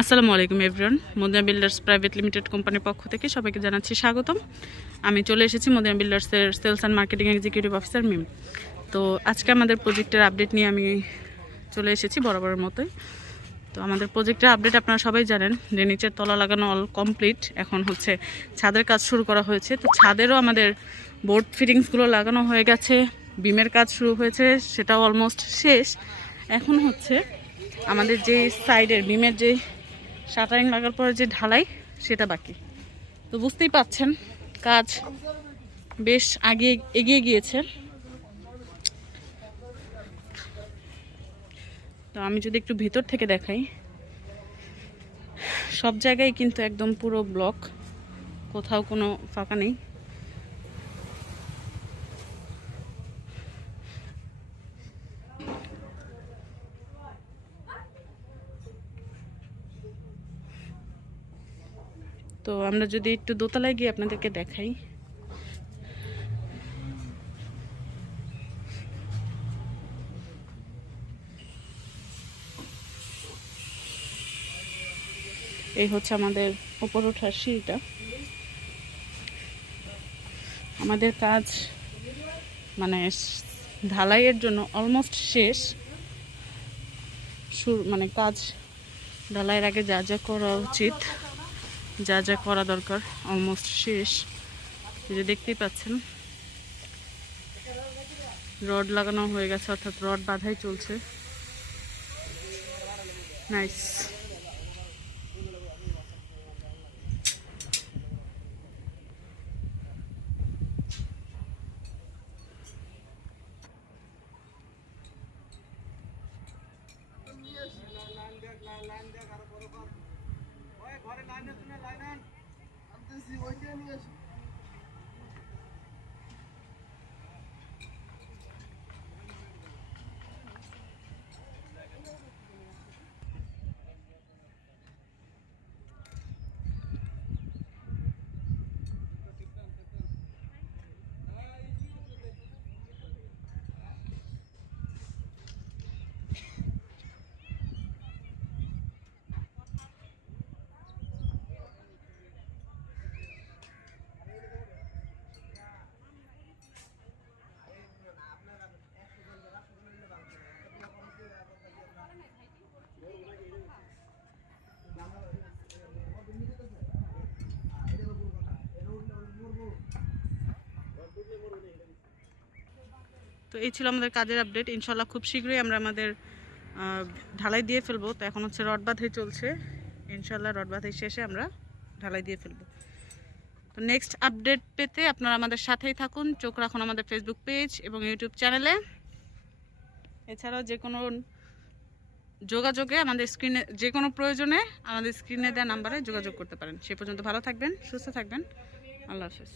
আসসালামু আলাইকুম everyone. Madina Builders Private Limited কোম্পানির পক্ষ থেকে সবাইকে জানাচ্ছি স্বাগতম। আমি চলে এসেছি মদিনা বিল্ডার্সের sales and marketing executive officer Mim. তো আজকে আমাদের প্রজেক্টের আপডেট নিয়ে আমি চলে এসেছি বরাবরের মতোই। তো আমাদের প্রজেক্টের আপডেট আপনারা সবাই জানেন যে নিচের তলা লাগানো অল কমপ্লিট। এখন হচ্ছে ছাদের কাজ শুরু করা হয়েছে। তো ছাদেরও আমাদের বোর্ড ফিটিংসগুলো লাগানো হয়ে গেছে, বিমের কাজ শুরু হয়েছে, সেটাও অলমোস্ট শেষ। এখন হচ্ছে আমাদের যে সাইডের বিমের যে শাটারিং লাগার পরে যে ঢালাই সেটা বাকি। তো বুঝতেই পাচ্ছেন কাজ বেশ এগিয়ে গিয়েছে। তো আমি যদি একটু ভিতর থেকে দেখাই, সব জায়গায় কিন্তু একদম পুরো ব্লক, কোথাও কোনো ফাঁকা নেই। তো আমরা যদি একটু দোতলায় গিয়ে আপনাদেরকে দেখাই, এই হচ্ছে আমাদের উপর ওঠার সিঁড়িটা। আমাদের কাজ মানে ঢালাইয়ের জন্য অলমোস্ট শেষ। মানে কাজ ঢালাইয়ের আগে যা যা করা উচিত, যা যা করা দরকার অলমোস্ট শেষ। এই যে দেখতেই পাচ্ছেন রড লাগানো হয়ে গেছে, অর্থাৎ রড বাঁধাই চলছে। নাইস। তো এই ছিল আমাদের কাজের আপডেট। ইনশাল্লাহ খুব শীঘ্রই আমরা আমাদের ঢালাই দিয়ে ফেলবো। তো এখন হচ্ছে রড বাঁধাই চলছে, ইনশাল্লাহ রড বাঁধাই শেষে আমরা ঢালাই দিয়ে ফেলবো। তো নেক্সট আপডেট পেতে আপনারা আমাদের সাথেই থাকুন, চোখ রাখুন আমাদের ফেসবুক পেজ এবং ইউটিউব চ্যানেলে। এছাড়াও যে কোনো যোগাযোগে আমাদের স্ক্রিনে, যে কোনো প্রয়োজনে আমাদের স্ক্রিনে দেওয়া নাম্বারে যোগাযোগ করতে পারেন। সে পর্যন্ত ভালো থাকবেন, সুস্থ থাকবেন। আল্লাহ হাফেজ।